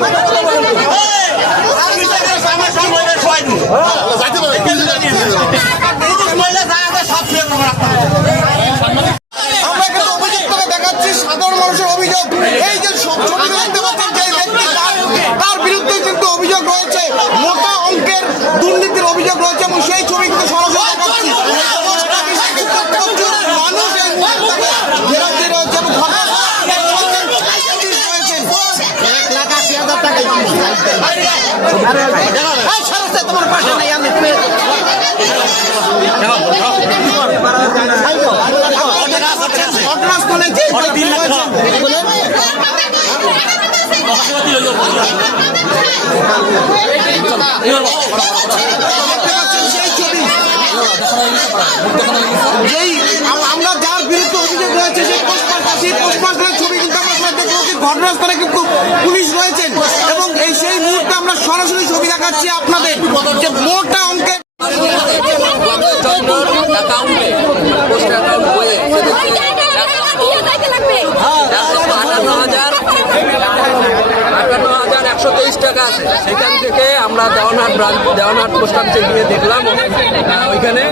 아, আমরা যার বিরুদ্ধে অভিযোগ রয়েছে সেই সেই পোস্ট মাস্টারের ছবি কিন্তু আমরা যে ঘটনাস্থলে কিন্তু পুলিশ রয়েছেন এবং এই সেই মুহূর্তে আমরা সরাসরি ছবি দেখাচ্ছি আপনাদের। যে মোটা আছে সেখান থেকে আমরা দেওয়ানহাট ব্রাঞ্চ দেওয়ানহাট পোস্ট অফিসে গিয়ে দেখলাম। ওইখানে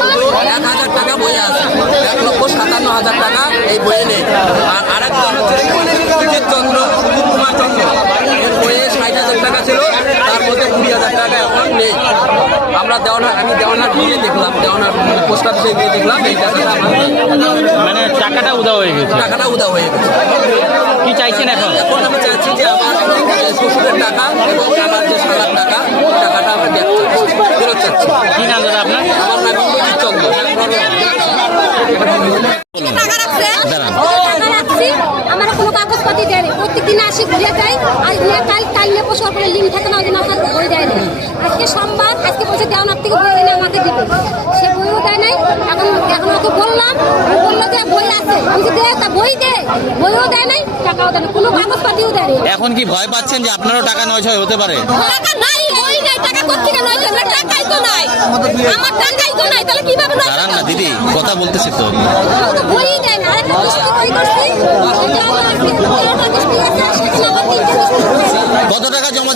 শুধু এক হাজার টাকা বইয়ে আছে এক লক্ষ সাতান্ন হাজার টাকা এই বইয়ে নেই আর আরেকজন হচ্ছে সুজিত চন্দ্র সুজিত কুমার চন্দ্র এর বইয়ে ষাট হাজার টাকা ছিল তার মধ্যে কুড়ি হাজার টাকা এখন নেই। আমরা দেওয়ানহাট আমি দেওয়ানহাট গিয়ে দেখলাম দেওয়ানহাট পোস্ট অফিসে গিয়ে দেখলাম এই টাকাটা মানে টাকাটা উদা হয়ে গেছে। টাকাটা উদা হয়ে গেছে। কি চাইছেন এখন? এখন আমি চাচ্ছি যে আমার শ্বশুরের টাকা এবং আমার যে সালার টাকা টাকাটা আমি ব্যাক চাচ্ছি ফেরত চাচ্ছি। কি নাম দাদা আপনার? আমার নাম ইন্দ্রজিৎ চন্দ্র। টাকা রাখছে। আমার কোনো কাগজপাতি দেয়নি। প্রত্যেকদিন আসি ঘুরে যাই। নিয়ে কাল কাল নিয়ে পশু করে লিঙ্ক থাকে না ওই জন্য আমার বই দেয় না। আজকে সোমবার আজকে বলছে বই এনে আমাকে দিবে সে বইও দেয় নাই। এখন এখন ওকে বললাম বলল যে বই আছে। আমি যে দে তা বই দে। বইও দেয় নাই টাকাও দেয় না কোনো কাগজপাতিও দেয় না এখন কি ভয় পাচ্ছেন যে আপনারও টাকা নয় ছয় হতে পারে? টাকা নাই বই নাই টাকা নয় না টাকাই তো নাই। আমার টাকাই তো নাই তাহলে কীভাবে দাঁড়ান না দিদি কথা বলতেছি তো। বই দেয় না। আরেকটা করছি সেটা আমার আজকে তেরোটা কিস্তি আছে সেখানে আমার তিনটে কিস্তি হয়েছে। কত টাকা জমা দিয়েছেন এখন পর্যন্ত এখন থেকে কি জমা প্রায় সাড়ে পাঁচ লাখ টাকা পায় আর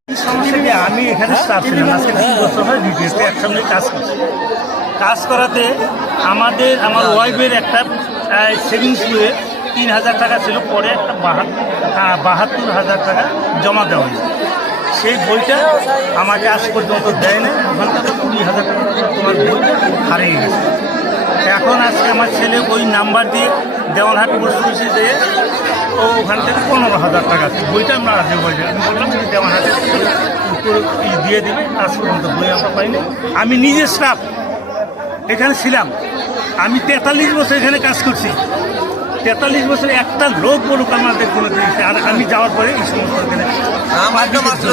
আমি এখানে স্টাফ ছিলাম। আজকে তিন বছর হয় ডিউটিতে একসঙ্গে কাজ করছি। কাজ করাতে আমাদের আমার ওয়াইফের একটা সেভিংস বইয়ে তিন হাজার টাকা ছিল পরে একটা বাহাত্তর বাহাত্তর হাজার টাকা জমা দেওয়া হয়েছে। সেই বইটা আমাকে আজ পর্যন্ত দেয় না ওখান থেকে কুড়ি হাজার টাকা তোমার বইটা হারিয়ে গেছে। এখন আজকে আমার ছেলে ওই নাম্বার দিয়ে দেওয়ানহাট পোস্ট অফিসে যেয়ে ও ওখান থেকে পনেরো হাজার টাকা বইটা আমরা আছে বইটা আমি বললাম যে দেওয়ানহাটে উপর ই দিয়ে দিবে আজ পর্যন্ত বই আমরা পাইনি আমি নিজে স্টাফ এখানে ছিলাম আমি তেতাল্লিশ বছর এখানে কাজ করছি তেতাল্লিশ বছর একটা লোক বলুক আমাদের কোনো দিয়েছে আর আমি যাওয়ার পরে এই সমস্ত আমার তো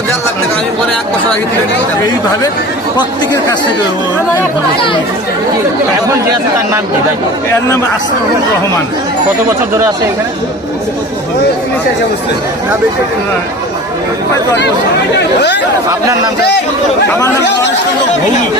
এইভাবে প্রত্যেকের কাছ থেকে এখন যে আছে তার নাম কি এর নাম আশরাফুর রহমান কত বছর ধরে আছে এখানে। আপনার নাম আমার নাম গণেশ চন্দ্র ভৌমিক?